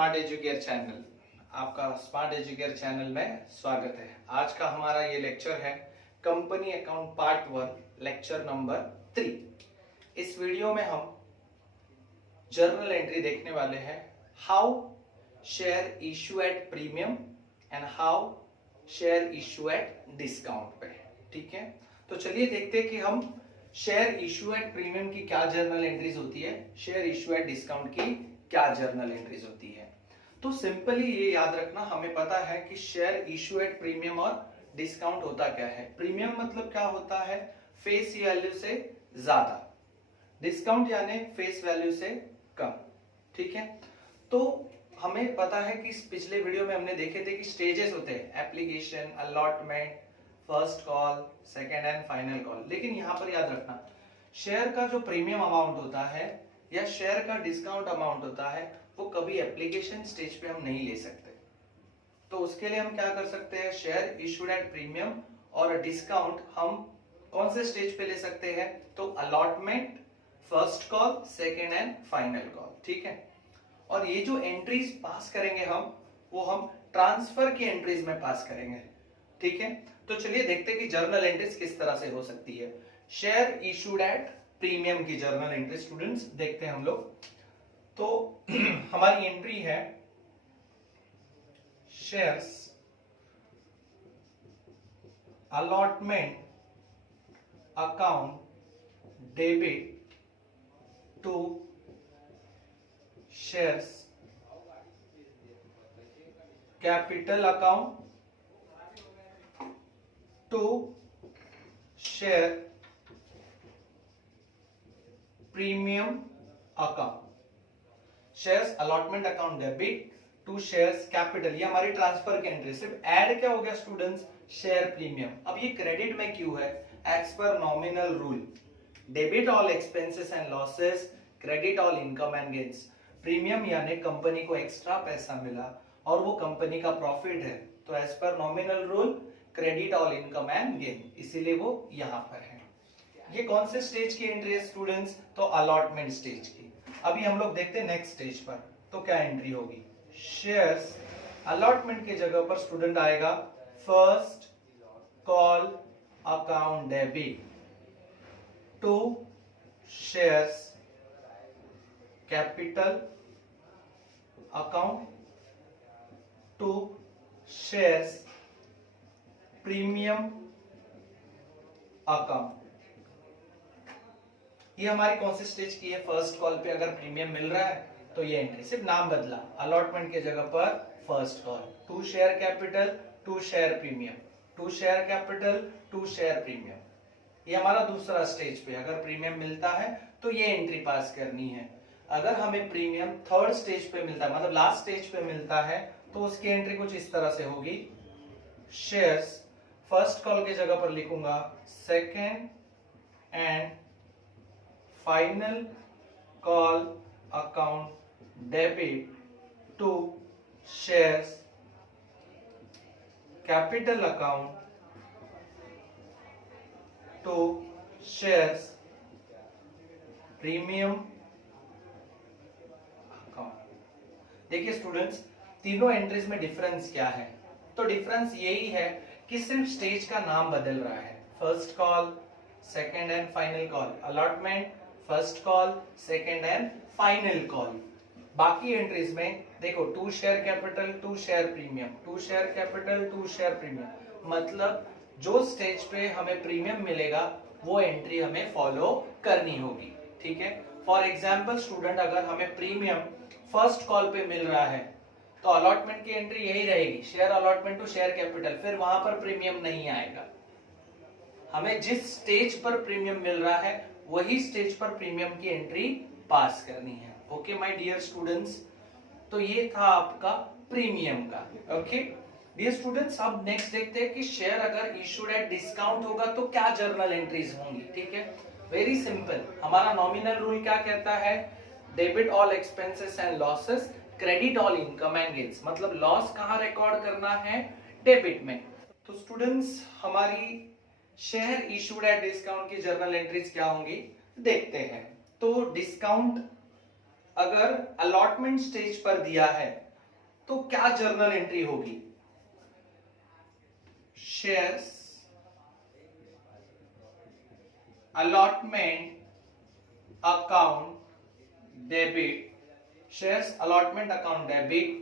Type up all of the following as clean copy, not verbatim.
Smart educare channel, आपका smart educare channel में स्वागत है। आज का हमारा ये लेक्चर है company account part 1 lecture number 3। इस वीडियो में हम जर्नल एंट्री देखने वाले हैं, how share issue at premium and how share issue at discount पे। ठीक है, तो चलिए देखते हैं कि हम शेयर इशू एट प्रीमियम की क्या जर्नल एंट्रीज होती है, शेयर इशू एट डिस्काउंट की क्या जर्नल एंट्रीज होती है। तो सिंपली ये याद रखना, हमें पता है कि शेयर इशू एट प्रीमियम और डिस्काउंट होता क्या है। प्रीमियम मतलब क्या होता है, फेस वैल्यू से ज्यादा, डिस्काउंट यानी फेस वैल्यू से कम। ठीक है, तो हमें पता है कि पिछले वीडियो में हमने देखे थे कि स्टेजेस होते हैं, application, allotment, first call, second and final call. लेकिन यहाँ पर याद रखना, शेयर का जो प्रीमियम अमाउंट होता है या शेयर का डिस्काउंट अमाउंट होता है वो कभी एप्लीकेशन स्टेज पे हम नहीं ले सकते। तो उसके लिए हम क्या कर सकते हैं, शेयर इशूड एट प्रीमियम और डिस्काउंट हम कौन से स्टेज पे ले सकते हैं, तो allotment, first call, second and final call. ठीक है, और ये जो एंट्रीज पास करेंगे वो हम ट्रांसफर की एंट्रीज में पास करेंगे। ठीक है, तो चलिए देखते हैं कि जर्नल एंट्रीज किस तरह से हो सकती है। शेयर इशूड एट प्रीमियम की जर्नल एंट्री स्टूडेंट्स देखते हैं हम लोग। तो हमारी एंट्री है shares allotment account debit to shares capital account to share premium account. Shares allotment account debit to shares capital, ये हमारी ट्रांसफर की एंट्री। सिर्फ ऐड क्या हो गया स्टूडेंट्स, शेयर प्रीमियम। अब ये क्रेडिट में क्यों है, as per nominal rule, debit all expenses and losses, credit all income and gains. Premium यानी कंपनी को एक्स्ट्रा पैसा मिला और वो कंपनी का प्रॉफिट है, तो as per nominal rule credit all income and gain, इसीलिए वो यहां पर है। ये कौन से स्टेज की एंट्री है स्टूडेंट्स, तो अलॉटमेंट स्टेज की। अभी हम लोग देखते हैं नेक्स्ट स्टेज पर, तो क्या एंट्री होगी। शेयर्स अलॉटमेंट की जगह पर स्टूडेंट आएगा first call account debit to shares capital account to shares premium account. ये हमारी कौन सी स्टेज की है, फर्स्ट कॉल पे अगर प्रीमियम मिल रहा है तो ये एंट्री, सिर्फ नाम बदला, अलॉटमेंट की जगह पर first call, to share capital to share premium, to share capital to share premium. ये हमारा दूसरा स्टेज पे अगर प्रीमियम मिलता है तो ये एंट्री पास करनी है। अगर हमें प्रीमियम थर्ड स्टेज पे मिलता है, मतलब लास्ट स्टेज पे मिलता है, तो उसकी एंट्री कुछ इस तरह से होगी। शेयर्स फर्स्ट कॉल की जगह पर लिखूंगा second and final call account debit to shares capital account to shares premium account. देखिए स्टूडेंट्स, तीनों एंट्रीज में डिफरेंस क्या है, तो डिफरेंस यही है कि सिर्फ स्टेज का नाम बदल रहा है। First call, second and final call, allotment, first call, second and final call. बाकी एंट्रीज में देखो, to share capital to share premium, to share capital to share premium, मतलब जो स्टेज पे हमें प्रीमियम मिलेगा वो एंट्री हमें फॉलो करनी होगी। ठीक है, फॉर एग्जाम्पल स्टूडेंट, अगर हमें प्रीमियम फर्स्ट कॉल पे मिल रहा है तो अलॉटमेंट की एंट्री यही रहेगी, share allotment to share capital, फिर वहां पर प्रीमियम नहीं आएगा। हमें जिस स्टेज पर प्रीमियम मिल रहा है वही स्टेज पर प्रीमियम की एंट्री पास करनी है। ओके माय डियर स्टूडेंट्स, तो ये था आपका प्रीमियम का। ओके डियर स्टूडेंट्स, अब नेक्स्ट देखते हैं कि शेयर अगर इशूड एट डिस्काउंट होगा तो क्या जर्नल एंट्रीज होंगी। ठीक है, वेरी सिंपल, हमारा नॉमिनल रूल क्या कहता है, debit all expenses and losses, credit all income and gains, मतलब लॉस कहां रिकॉर्ड करना है, डेबिट में। तो स्टूडेंट्स, हमारी शेयर इशूड एट डिस्काउंट की जर्नल एंट्रीज क्या होंगी देखते हैं। तो डिस्काउंट अगर अलॉटमेंट स्टेज पर दिया है तो क्या जर्नल एंट्री होगी? Shares allotment account debit, shares allotment account debit,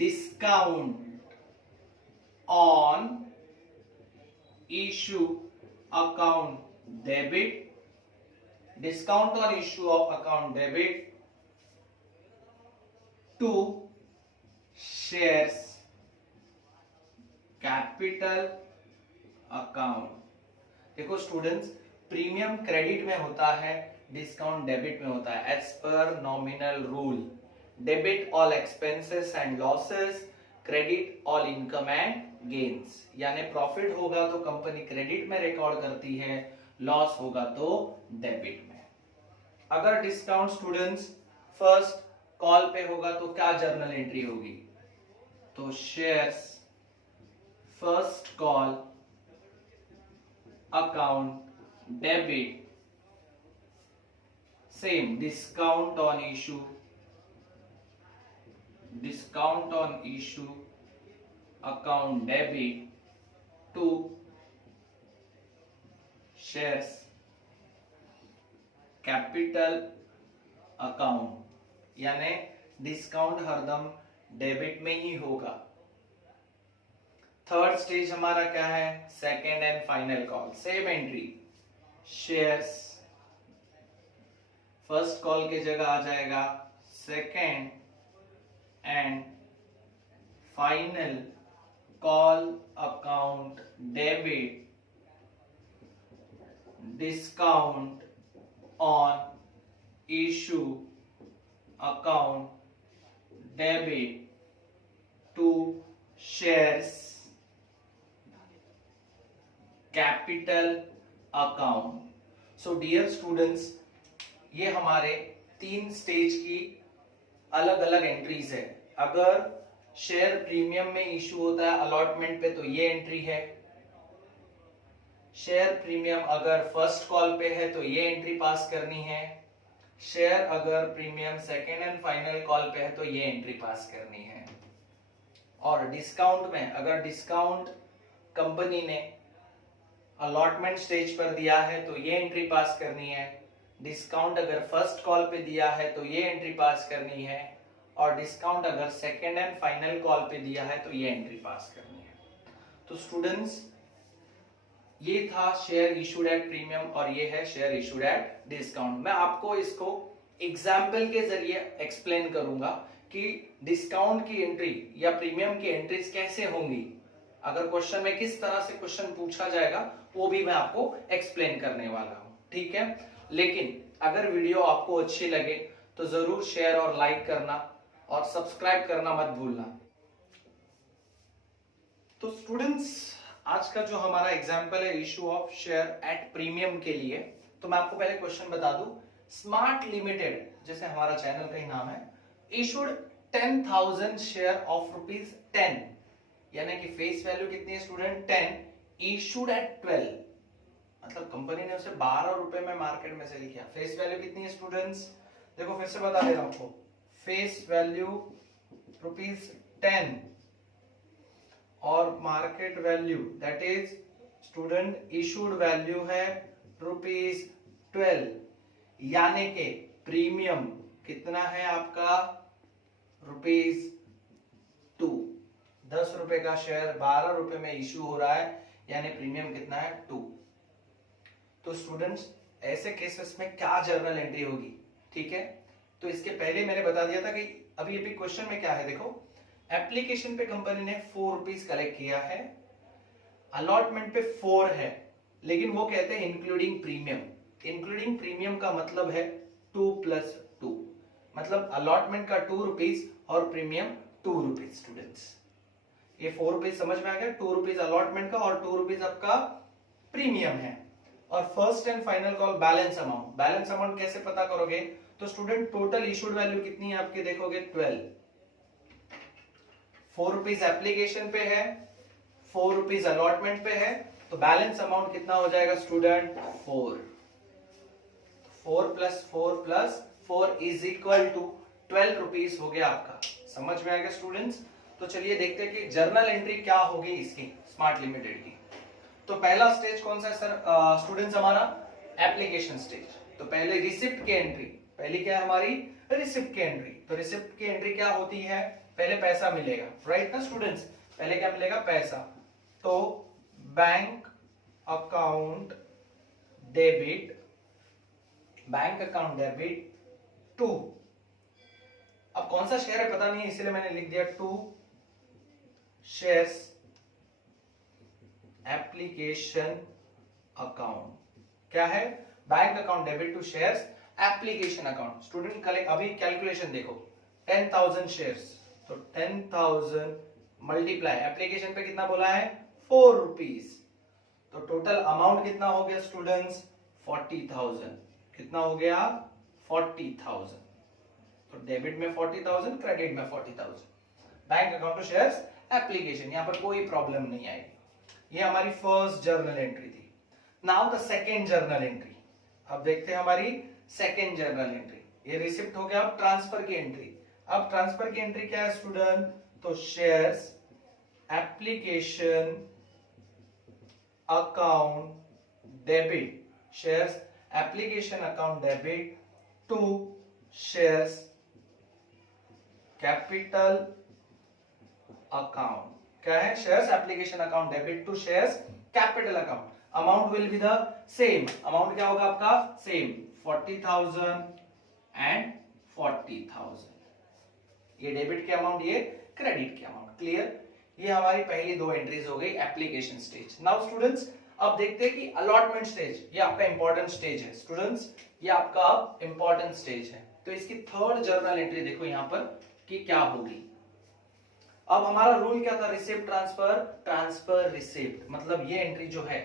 discount on issue account debit, discount on issue of account debit to shares capital account। देखो स्टूडेंट्स, प्रीमियम क्रेडिट में होता है, डिस्काउंट डेबिट में होता है। As per nominal rule, debit all expenses and losses, credit all income and gains. यानी profit होगा तो कंपनी क्रेडिट में रिकॉर्ड करती है, लॉस होगा तो डेबिट में। अगर डिस्काउंट स्टूडेंट्स फर्स्ट कॉल पे होगा तो क्या जर्नल एंट्री होगी? तो shares first call account debit, same discount on issue, discount on issue account debit to shares capital account। यानी डिस्काउंट हरदम डेबिट में ही होगा। थर्ड स्टेज हमारा क्या है? Second and final call, same entry, shares first call की जगह आ जाएगा second and final call account debit, discount on issue account debit to shares capital account। So dear students, ये हमारे 3 स्टेज की अलग अलग एंट्रीज है। अगर शेयर प्रीमियम में इशू होता है अलॉटमेंट पे तो ये एंट्री है। शेयर प्रीमियम अगर फर्स्ट कॉल पे है तो ये एंट्री पास करनी है। शेयर अगर premium second and final call पे है तो ये एंट्री पास करनी है। और डिस्काउंट में अगर डिस्काउंट कंपनी ने अलॉटमेंट स्टेज पर दिया है तो ये एंट्री पास करनी है। डिस्काउंट अगर फर्स्ट कॉल पे दिया है तो ये एंट्री पास करनी है। और डिस्काउंट अगर सेकेंड एंड फाइनल कॉल पे दिया है तो ये एंट्री पास करनी है। तो स्टूडेंट्स, ये था शेयर इशूड एट प्रीमियम और ये है शेयर इशूड एट डिस्काउंट। मैं आपको इसको एग्जाम्पल के जरिए एक्सप्लेन करूंगा कि डिस्काउंट की एंट्री या प्रीमियम की एंट्रीज कैसे होंगी। अगर क्वेश्चन में किस तरह से क्वेश्चन पूछा जाएगा वो भी मैं आपको एक्सप्लेन करने वाला हूं, ठीक है। लेकिन अगर वीडियो आपको अच्छी लगे तो जरूर शेयर और लाइक करना और सब्सक्राइब करना मत भूलना। तो स्टूडेंट्स, आज का जो हमारा एग्जांपल है issue of share at premium के लिए, तो मैं आपको पहले क्वेश्चन बता दूं। स्मार्ट लिमिटेड, जैसे हमारा चैनल का ही नाम है, इशूड 10,000 शेयर ऑफ ₹10, यानी कि फेस वैल्यू कितनी है स्टूडेंट? 10, इशूड एट 12, मतलब कंपनी ने उसे 12 रुपए में मार्केट में सेल किया। फेस वैल्यू कितनी है स्टूडेंट्स? देखो फिर से बता दे रहा हूं आपको, फेस वैल्यू ₹10 और market value that is student issued value है ₹12, यानी कि प्रीमियम कितना है आपका? ₹2। 10 रुपए का शेयर 12 रुपए में इशू हो रहा है, यानी प्रीमियम कितना है? 2। तो स्टूडेंट्स, ऐसे केसेस में क्या जर्नल एंट्री होगी? ठीक है, तो इसके पहले मैंने बता दिया था कि अभी अभी क्वेश्चन में क्या है। देखो, एप्लीकेशन पे कंपनी ने ₹4 कलेक्ट किया है, अलॉटमेंट पे 4 है, लेकिन वो कहते हैं इंक्लूडिंग प्रीमियम। इंक्लूडिंग प्रीमियम का मतलब है 2 + 2, मतलब अलॉटमेंट का ₹2 और प्रीमियम ₹2। स्टूडेंट्स, ये ₹4 समझ में आ गया? ₹2 अलॉटमेंट का और ₹2 आपका प्रीमियम है। और first and final call balance amount. Balance amount कैसे पता करोगे? तो स्टूडेंट टोटल इशूड वैल्यू कितनी है आपके? देखोगे 12, ₹4 एप्लीकेशन पे है, ₹4 अलॉटमेंट पे है, तो बैलेंस अमाउंट कितना हो जाएगा स्टूडेंट? 4। 4 + 4 + 4 = ₹12 हो गया आपका। समझ में आएगा स्टूडेंट्स? तो चलिए देखते हैं कि जर्नल एंट्री क्या होगी इसकी स्मार्ट लिमिटेड की। तो पहला स्टेज कौन सा है सर स्टूडेंट्स? हमारा एप्लीकेशन स्टेज। तो पहले रिसिप्ट की एंट्री, पहली क्या है हमारी? रिसिप्ट की एंट्री। तो रिसिप्ट की एंट्री क्या होती है? पहले पैसा मिलेगा, राइट ना स्टूडेंट्स? पहले क्या मिलेगा? पैसा। तो bank account debit, bank account debit to, अब कौन सा शेयर है पता नहीं है इसलिए मैंने लिख दिया टू शेयर्स एप्लीकेशन अकाउंट। क्या है? Bank account debit to shares application account. Student अभी कैलकुलेशन देखो, 10,000 शेयर्स, तो 10,000 मल्टीप्लाई एप्लीकेशन पे कितना बोला है? 4 रुपीज। तो टोटल अमाउंट कितना हो गया स्टूडेंट्स? 40,000। कितना हो गया? 40,000। तो डेबिट में 40,000, क्रेडिट में 40,000। Bank account to shares application, यहां पर कोई प्रॉब्लम नहीं आएगी। ये हमारी फर्स्ट जर्नल एंट्री थी। Now the second journal entry. अब देखते हैं हमारी सेकेंड जर्नल एंट्री। ये रिसिप्ट हो गया, अब ट्रांसफर की एंट्री। अब ट्रांसफर की एंट्री क्या है स्टूडेंट? तो shares application account debit, shares application account debit to shares capital account. क्या है? Shares application account debit to shares capital account. Amount will be the same. Amount क्या होगा आपका? Same, 40,000 and 40,000। ये डेबिट के अमाउंट, ये credit के amount. Clear? ये हमारी पहली दो एंट्रीज हो गई एप्लीकेशन स्टेज। नाउ स्टूडेंट्स अब देखते हैं कि अलॉटमेंट स्टेज, ये आपका इंपॉर्टेंट स्टेज है स्टूडेंट्स, ये आपका इंपॉर्टेंट स्टेज है। तो इसकी थर्ड जर्नल एंट्री देखो यहां पर कि क्या होगी। अब हमारा रूल क्या था? रिसिप्ट ट्रांसफर, ट्रांसफर रिसिप्ट, मतलब ये एंट्री जो है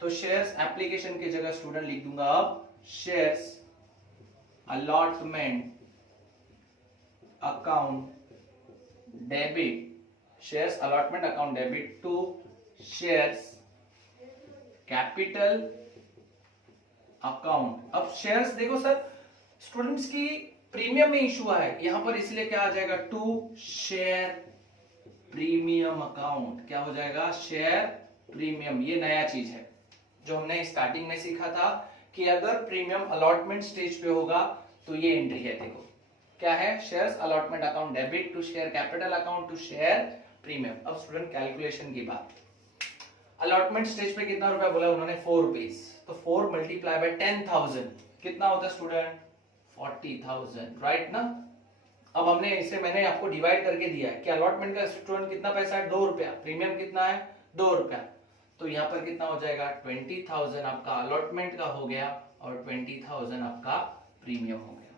तो शेयर्स एप्लीकेशन की जगह स्टूडेंट लिख दूंगा अब shares allotment account debit, shares allotment account debit to shares capital account. अब शेयर्स देखो सर स्टूडेंट्स की प्रीमियम में इशू है यहां पर, इसलिए क्या आ जाएगा? To share premium account. क्या हो जाएगा? Share premium. ये नया चीज है जो हमने स्टार्टिंग में सीखा था कि अगर प्रीमियम अलॉटमेंट स्टेज पे होगा तो ये एंट्री है। देखो क्या है? Shares allotment account debit to share capital account to share premium. अब स्टूडेंट कैलकुलेशन की बात, अलॉटमेंट स्टेज पे कितना रुपया बोला उन्होंने? 4 रुपीज। तो 4 मल्टीप्लाई बाय 10,000 कितना होता है स्टूडेंट? 40,000, राइट ना? अब हमने इसे मैंने आपको डिवाइड करके दिया है कि अलॉटमेंट का स्टूडेंट कितना पैसा है? 2 रुपया। प्रीमियम कितना है? 2 रुपया। तो यहाँ पर कितना हो जाएगा? 20,000 आपका अलॉटमेंट का हो गया और 20,000 आपका प्रीमियम हो गया।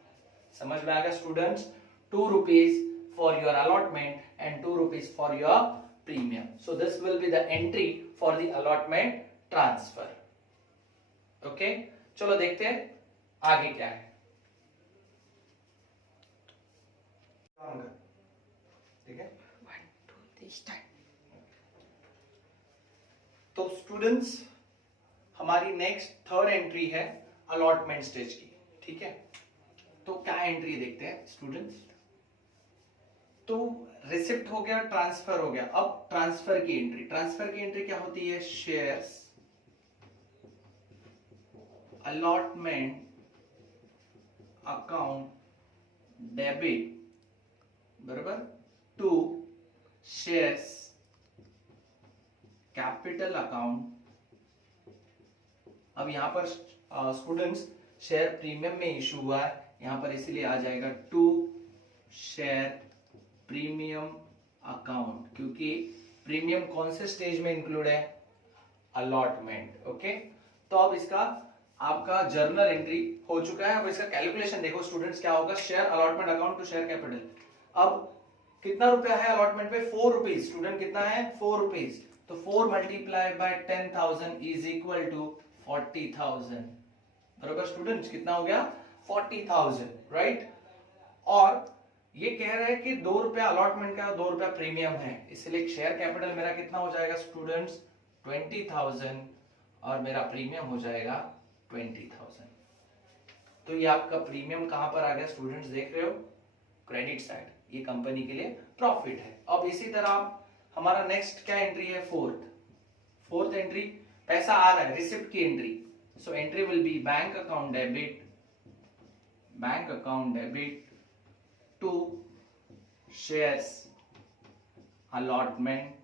समझ में आ गया students? 2 rupees for your allotment and 2 rupees for your premium. So this will be the entry for the allotment transfer. Okay, चलो देखते हैं आगे क्या है। ठीक है, 1 2 3 स्टार्ट। तो स्टूडेंट्स हमारी नेक्स्ट थर्ड एंट्री है अलॉटमेंट स्टेज की। ठीक है, तो क्या एंट्री देखते हैं स्टूडेंट्स। तो रिसिप्ट हो गया, ट्रांसफर हो गया, अब ट्रांसफर की एंट्री। ट्रांसफर की एंट्री क्या होती है? शेयर्स अलॉटमेंट अकाउंट डेबिट बराबर टू शेयर्स कैपिटल अकाउंट। अब यहां पर स्टूडेंट्स शेयर प्रीमियम में इशू हुआ है यहां पर, इसीलिए आ जाएगा टू शेयर प्रीमियम अकाउंट, क्योंकि प्रीमियम कौन से स्टेज में इंक्लूड है? अलॉटमेंट। ओके, तो अब इसका आपका जर्नल एंट्री हो चुका है। अब इसका कैलकुलेशन देखो स्टूडेंट्स क्या होगा। Share allotment account to share capital. अब कितना रुपया है अलॉटमेंट पे? 4 रुपीज। स्टूडेंट कितना है? 4 रुपीज। तो 4 multiply by 10,000 is equal to 40,000। बराबर स्टूडेंट्स कितना हो गया? 40,000, राइट? और ये कह रहा है कि 2 रुपया अलॉटमेंट का, 2 रुपया प्रीमियम है, इसलिए शेयर कैपिटल मेरा कितना हो जाएगा स्टूडेंट्स? 20,000 और मेरा प्रीमियम हो जाएगा 20,000। तो ये आपका प्रीमियम कहां पर आ गया स्टूडेंट्स? देख रहे हो, क्रेडिट साइड। ये कंपनी के लिए प्रॉफिट है। अब इसी तरह हमारा नेक्स्ट क्या एंट्री है, फोर्थ एंट्री, पैसा आ रहा है, रिसिप्ट की entry. So entry will be bank account debit to shares allotment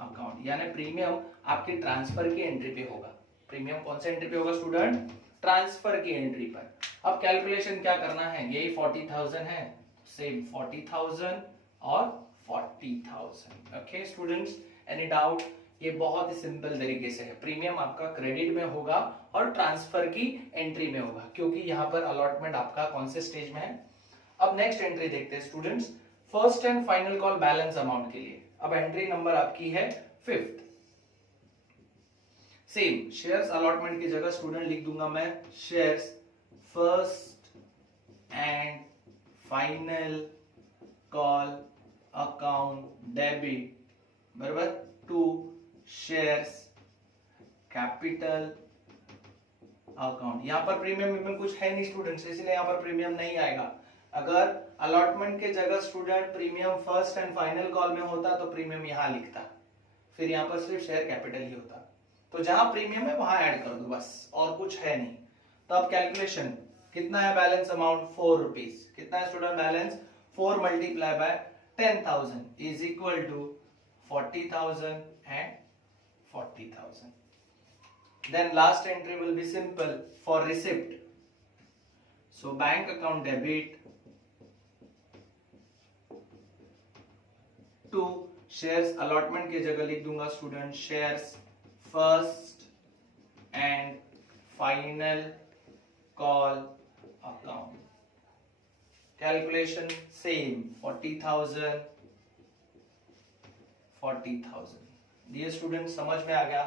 account, यानी प्रीमियम आपकी ट्रांसफर की एंट्री पे होगा। प्रीमियम कौन से एंट्री पे होगा स्टूडेंट, ट्रांसफर की एंट्री पर। अब कैलकुलेशन क्या करना है, यही 40,000 है, सेम 40,000 और 40,000। Okay students, any doubt? ये बहुत ही सिंपल तरीके से है। प्रीमियम आपका क्रेडिट में होगा और ट्रांसफर की एंट्री में होगा, क्योंकि यहाँ पर अलॉटमेंट आपका कौन से स्टेज में है। अब नेक्स्ट एंट्री देखते हैं students, first and final call balance amount के लिए। अब एंट्री नंबर आपकी है 5th। सेम शेयर्स अलॉटमेंट की जगह स्टूडेंट लिख दूंगा मैं shares first and final call account debit बराबर टू शेयर्स कैपिटल अकाउंट। यहां पर प्रीमियम में कुछ है नहीं स्टूडेंट्स, इसलिए यहां पर प्रीमियम नहीं आएगा। अगर अलॉटमेंट के जगह student premium first and final call में होता तो प्रीमियम यहां लिखता, फिर यहां पर सिर्फ शेयर कैपिटल ही होता। तो जहां प्रीमियम है वहां ऐड कर दो बस, और कुछ है नहीं। तो अब कैलकुलेशन कितना है, बैलेंस अमाउंट 4 रुपीज। कितना है student balance, 4 multiply by 10,000 is equal to 40,000 and 40,000. Then last entry will be simple for receipt. So bank account debit to shares allotment की जगह लिख दूंगा student shares first and final call account. Calculation same 40,000 40,000। Dear student, समझ में आ गया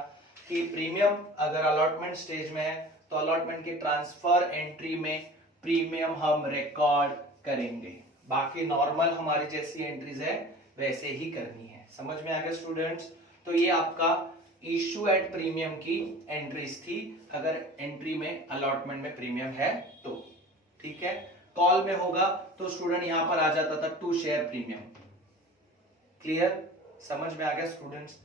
कि premium अगर allotment stage में है तो अलॉटमेंट की ट्रांसफर एंट्री में प्रीमियम हम रिकॉर्ड करेंगे, बाकी नॉर्मल हमारी जैसी एंट्रीज है वैसे ही करनी है। समझ में आ गया स्टूडेंट्स? तो ये आपका इशू एट प्रीमियम की एंट्रीज थी, अगर एंट्री में अलॉटमेंट में प्रीमियम है तो। ठीक है, कॉल में होगा तो स्टूडेंट यहां पर आ जाता था टू शेयर प्रीमियम। क्लियर, समझ में आ गया स्टूडेंट्स?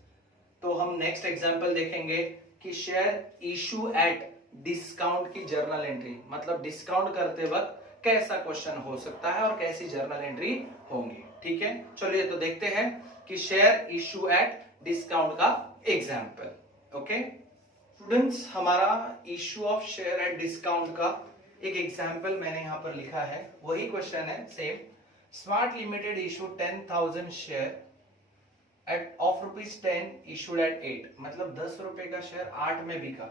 तो हम नेक्स्ट एग्जांपल देखेंगे कि शेयर इशू एट डिस्काउंट की जर्नल एंट्री, मतलब डिस्काउंट करते वक्त कैसा क्वेश्चन हो सकता है और कैसी जर्नल एंट्री होंगी। ठीक है, चलिए तो देखते हैं कि शेयर इशू एट डिस्काउंट का एग्जांपल। ओके स्टूडेंट्स, हमारा issue of share at discount का एक एग्जांपल मैंने यहां पर लिखा है, वही क्वेश्चन है same. Smart limited issue 10,000 share eight of ₹10 issued at 8, मतलब 10 रुपए का शेयर 8 में बिका,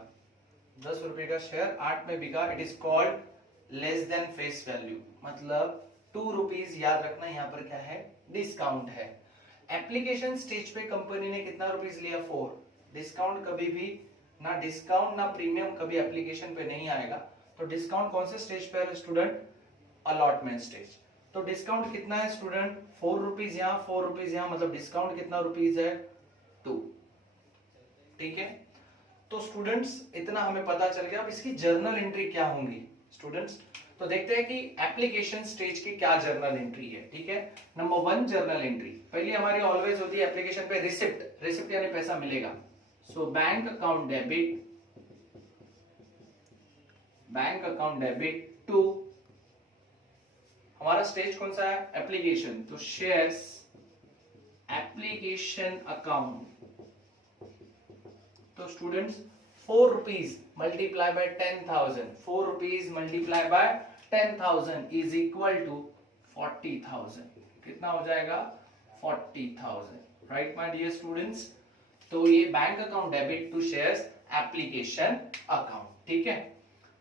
10 रुपए का शेयर 8 में बिका। It is called less than face value, मतलब 2 रुपीज, याद रखना यहाँ पर क्या है, डिस्काउंट है। एप्लीकेशन स्टेज पे कंपनी ने कितना रुपीज लिया, 4। डिस्काउंट कभी भी ना डिस्काउंट ना प्रीमियम कभी एप्लीकेशन पे नहीं आएगा। तो डिस्काउंट कौन से स्टेज पे है स्टूडेंट, अलॉटमेंट स्टेज। तो डिस्काउंट कितना है स्टूडेंट, 4 रुपीज यहाँ 4 रुपीज यहाँ, मतलब डिस्काउंट कितना रुपीज है, 2। ठीक है, तो स्टूडेंट्स इतना हमें पता चल गया। अब इसकी जर्नल एंट्री क्या होंगी स्टूडेंट्स, तो देखते हैं कि एप्लीकेशन स्टेज की क्या जर्नल एंट्री है। ठीक है, नंबर 1 जर्नल एंट्री पहली हमारी ऑलवेज होती है एप्लीकेशन पे रिसिप्ट, रिसिप्ट यानी पैसा मिलेगा। So bank account debit to, हमारा स्टेज कौन सा है, एप्लीकेशन, तो शेयर्स एप्लीकेशन अकाउंट। तो students 4 rupees multiply by 10,000, 4 rupees multiply by 10,000 is equal to 40,000। कितना हो जाएगा, 40,000। राइट माय डियर स्टूडेंट्स, तो ये bank account debit to shares application account. ठीक है,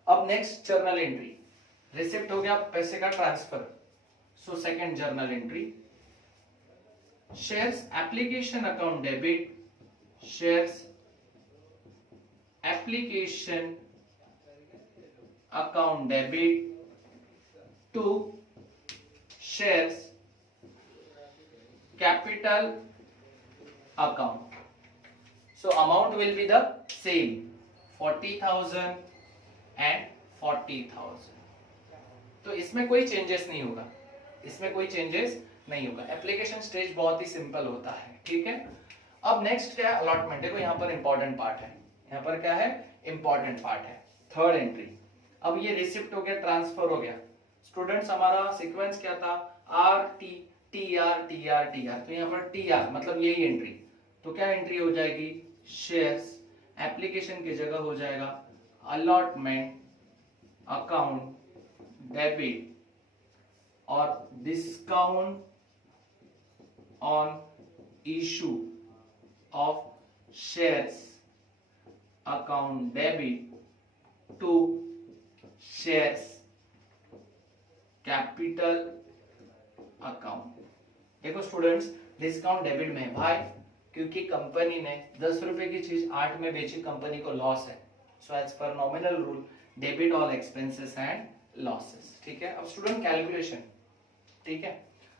अब नेक्स्ट जर्नल एंट्री, रिसिप्ट हो गया पैसे का transfer. So second journal entry, shares application account debit, shares application account debit to shares capital account. So amount will be the same, 40,000 and 40,000। तो इसमें कोई चेंजेस नहीं होगा। इसमें कोई चेंजेस नहीं होगा। एप्लीकेशन स्टेज बहुत ही सिंपल होता है, ठीक है। अब नेक्स्ट क्या है, अलॉटमेंट। देखो यहाँ पर इंपॉर्टेंट पार्ट है, यहाँ पर क्या है, इंपॉर्टेंट पार्ट है, थर्ड एंट्री। अब ये रिसिप्ट हो गया, ट्रांसफर हो गया। स्टूडेंट्स हमारा सीक्वेंस क्या था, R T T R T R T R, तो यहाँ पर टी आर मतलब यही एंट्री, तो क्या एंट्री हो जाएगी, शेयर्स। एप्लीकेशन की जगह हो जाएगा अलॉटमेंट अकाउंट डेबिट और discount on issue of shares account debit to shares capital account. देखो स्टूडेंट्स, डिस्काउंट डेबिट में है भाई, क्योंकि कंपनी ने 10 रुपए की चीज 8 में बेची, कंपनी को लॉस है। So as per nominal rule debit all expenses and losses, ठीक है। अब स्टूडेंट कैलकुलेशन, ठीक है।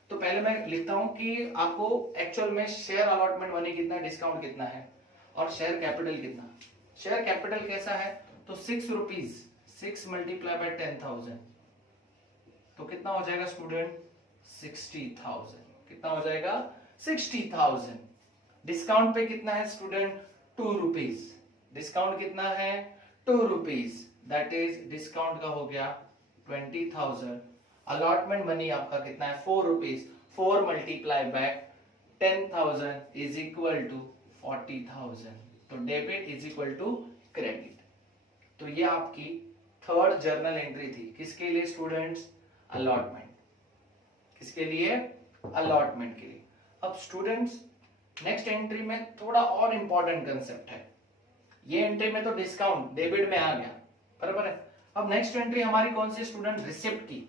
तो पहले मैं लिखता हूं कि आपको एक्चुअल में शेयर अलॉटमेंट मनी कितना है, डिस्काउंट कितना है और शेयर कैपिटल कितना। शेयर कैपिटल कैसा है, तो 6 रुपीज, 6 मल्टीप्लाई बाय 10,000, तो कितना हो जाएगा स्टूडेंट, 60,000। कितना हो जाएगा, 60,000। डिस्काउंट पे कितना है स्टूडेंट, 2 रुपीज। डिस्काउंट कितना है, 2 रुपीज, दैट इज डिस्काउंट का हो गया 20,000। अलॉटमेंट मनी आपका कितना है, 4 rupees. 4 multiply by 10,000 is equal to 40,000। तो debit is equal to credit. तो ये आपकी थर्ड जर्नल एंट्री थी, किसके लिए स्टूडेंट्स, अलॉटमेंट। किसके लिए, अलॉटमेंट के लिए। अब स्टूडेंट्स नेक्स्ट एंट्री में थोड़ा और इंपॉर्टेंट कंसेप्ट है। ये एंट्री में तो डिस्काउंट डेबिट में आ गया, बराबर है। अब नेक्स्ट एंट्री हमारी कौन सी स्टूडेंट, रिसिप्ट की।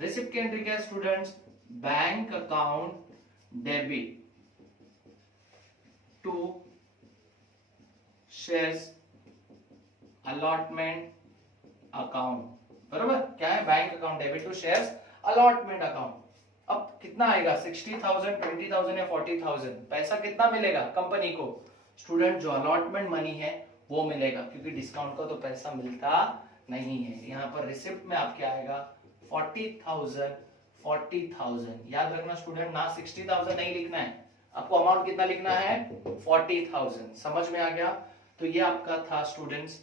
रिसिप्ट की एंट्री क्या है students, bank account debit to shares allotment account, बराबर। क्या है, bank account debit to shares allotment account. अब कितना आएगा, 60,000, 20,000 या 40,000। पैसा कितना मिलेगा कंपनी को, स्टूडेंट जो अलॉटमेंट मनी है वो मिलेगा, क्योंकि डिस्काउंट का तो पैसा मिलता नहीं है। यहाँ पर रिसिप्ट में आपके आएगा 40,000, 40,000। याद रखना स्टूडेंट, ना 60,000 नहीं लिखना है, आपको अमाउंट कितना लिखना है, 40,000। समझ में आ गया। तो ये आपका था students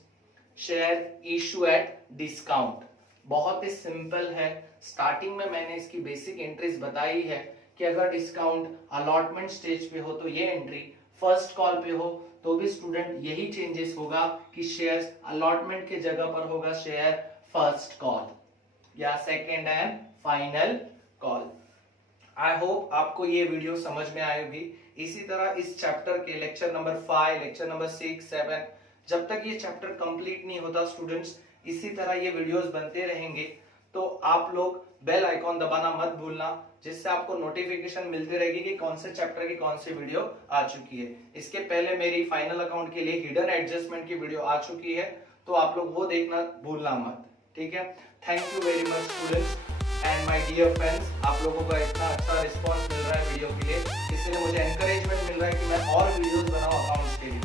share issue at discount. बहुत ही सिंपल है। स्टार्टिंग में मैंने इसकी बेसिक एंट्रीज बताई है कि अगर डिस्काउंट अलॉटमेंट स्टेज पे हो तो ये एंट्री, फर्स्ट कॉल पे हो तो भी स्टूडेंट यही चेंजेस होगा कि शेयर्स अलॉटमेंट के जगह पर होगा शेयर फर्स्ट कॉल या second and final call. I hope आपको ये वीडियो समझ में आएगी। इसी तरह इस चैप्टर के लेक्चर नंबर 5, लेक्चर नंबर 6, 7, जब तक ये चैप्टर कंप्लीट नहीं होता स्टूडेंट्स, इसी तरह ये वीडियोस बनते रहेंगे। तो आप लोग बेल आइकॉन दबाना मत भूलना, जिससे आपको नोटिफिकेशन मिलती रहेगी कि कौन से चैप्टर की कौन सी वीडियो आ चुकी है। इसके पहले मेरी फाइनल अकाउंट के लिए हिडन एडजस्टमेंट की वीडियो आ चुकी है, तो आप लोग वो देखना भूलना मत, ठीक है। Thank you very much students and my dear friends. आप लोगों का इतना अच्छा रिस्पॉन्स मिल रहा है वीडियो के लिए, इसलिए मुझे एनकरेजमेंट मिल रहा है कि मैं और वीडियोस बनाऊं अकाउंट्स के लिए।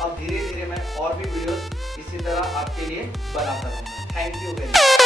अब धीरे धीरे मैं और भी वीडियोस इसी तरह आपके लिए बनाता रहूंगा। Thank you very much.